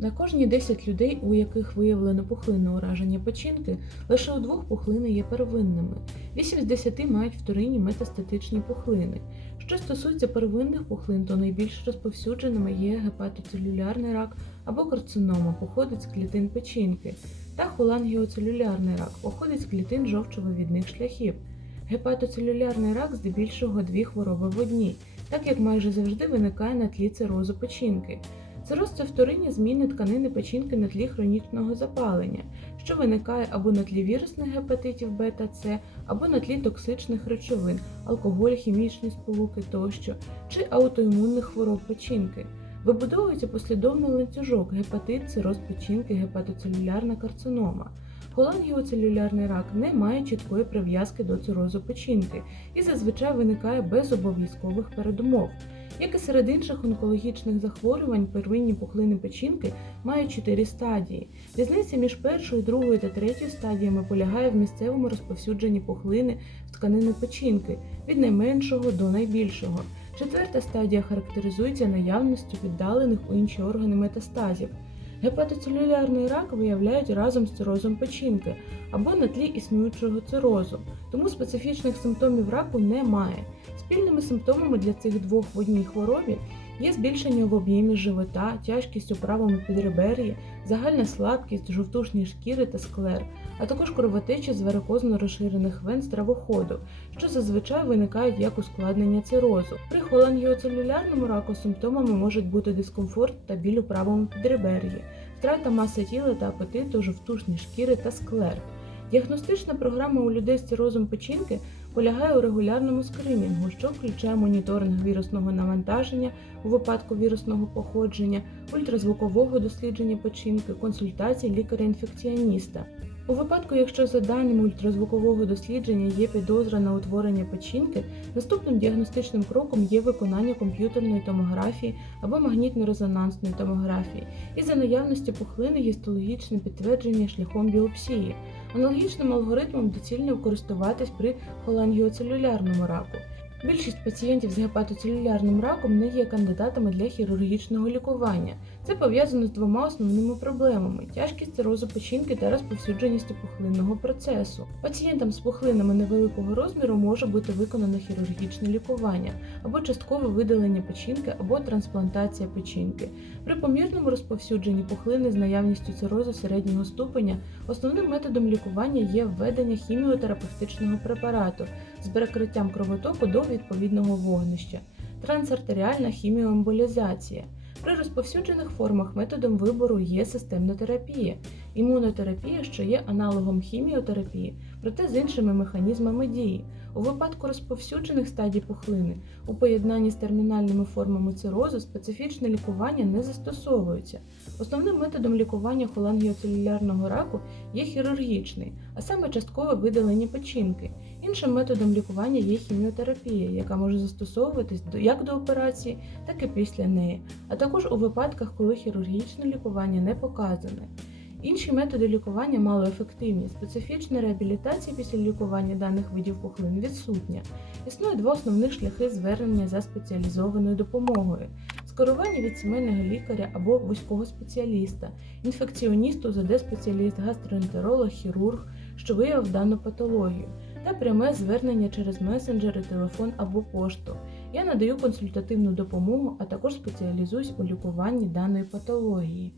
На кожні 10 людей, у яких виявлено пухлинне ураження печінки, лише у двох пухлини є первинними. 8 з 10 мають вторинні метастатичні пухлини. Що стосується первинних пухлин, то найбільш розповсюдженими є гепатоцелюлярний рак або карцинома, походить з клітин печінки, та холангіоцелюлярний рак, походить з клітин жовчовивідних шляхів. Гепатоцелюлярний рак здебільшого дві хвороби в одній, так як майже завжди виникає на тлі цирозу печінки. Цироз це вторинні зміни тканини печінки на тлі хронічного запалення, що виникає або на тлі вірусних гепатитів бета С, або на тлі токсичних речовин, алкоголь, хімічні сполуки тощо, чи аутоімунних хвороб печінки. Вибудовується послідовний ланцюжок гепатит, цироз печінки, гепатоцелюлярна карцинома. Холангіоцелюлярний рак не має чіткої прив'язки до цирозу печінки і зазвичай виникає без обов'язкових передумов. Як і серед інших онкологічних захворювань, первинні пухлини печінки мають чотири стадії. Різниця між першою, другою та третьою стадіями полягає в місцевому розповсюдженні пухлини в тканини печінки від найменшого до найбільшого. Четверта стадія характеризується наявністю віддалених у інші органи метастазів. Гепатоцелюлярний рак виявляють разом з цирозом печінки або на тлі існуючого цирозу, тому специфічних симптомів раку немає. Спільними симптомами для цих двох в одній хворобі є збільшення в об'ємі живота, тяжкість у правому підребер'ї, загальна слабкість, жовтушні шкіри та склер, а також кровотечі з варикозно розширених вен стравоходу, що зазвичай виникають як ускладнення цирозу. При холангіоцелюлярному раку симптомами можуть бути дискомфорт та біль у правому підребер'ї, втрата маси тіла та апетиту, жовтушні шкіри та склер. Діагностична програма у людей з цирозом печінки полягає у регулярному скринінгу, що включає моніторинг вірусного навантаження у випадку вірусного походження, ультразвукового дослідження печінки, консультацій лікаря-інфекціоніста. У випадку, якщо за даними ультразвукового дослідження є підозра на утворення печінки, наступним діагностичним кроком є виконання комп'ютерної томографії або магнітно-резонансної томографії і за наявності пухлини гістологічне підтвердження шляхом біопсії. Аналогічним алгоритмом доцільно користуватись при холангіоцелюлярному раку. Більшість пацієнтів з гепатоцелюлярним раком не є кандидатами для хірургічного лікування. Це пов'язано з двома основними проблемами: тяжкість цирозу печінки та розповсюдженістю пухлинного процесу. Пацієнтам з пухлинами невеликого розміру може бути виконано хірургічне лікування або часткове видалення печінки, або трансплантація печінки. При помірному розповсюдженні пухлини з наявністю цирозу середнього ступеня основним методом лікування є введення хіміотерапевтичного препарату з перекриттям кровотоку до відповідного вогнища, трансартеріальна хіміоемболізація. При розповсюджених формах методом вибору є системна терапія, імунотерапія, що є аналогом хіміотерапії, проте з іншими механізмами дії. У випадку розповсюджених стадій пухлини у поєднанні з термінальними формами цирозу специфічне лікування не застосовується. Основним методом лікування холангіоцелюлярного раку є хірургічний, а саме часткове видалення печінки. Іншим методом лікування є хіміотерапія, яка може застосовуватись як до операції, так і після неї, а також у випадках, коли хірургічне лікування не показане. Інші методи лікування малоефективні. Специфічна реабілітація після лікування даних видів пухлин відсутня. Існує два основних шляхи звернення за спеціалізованою допомогою: скерування від сімейного лікаря або вузького спеціаліста, інфекціоністу, ЗД спеціаліст, гастроентеролог, хірург, що виявив дану патологію, та пряме звернення через месенджери, телефон або пошту. Я надаю консультативну допомогу, а також спеціалізуюсь у лікуванні даної патології.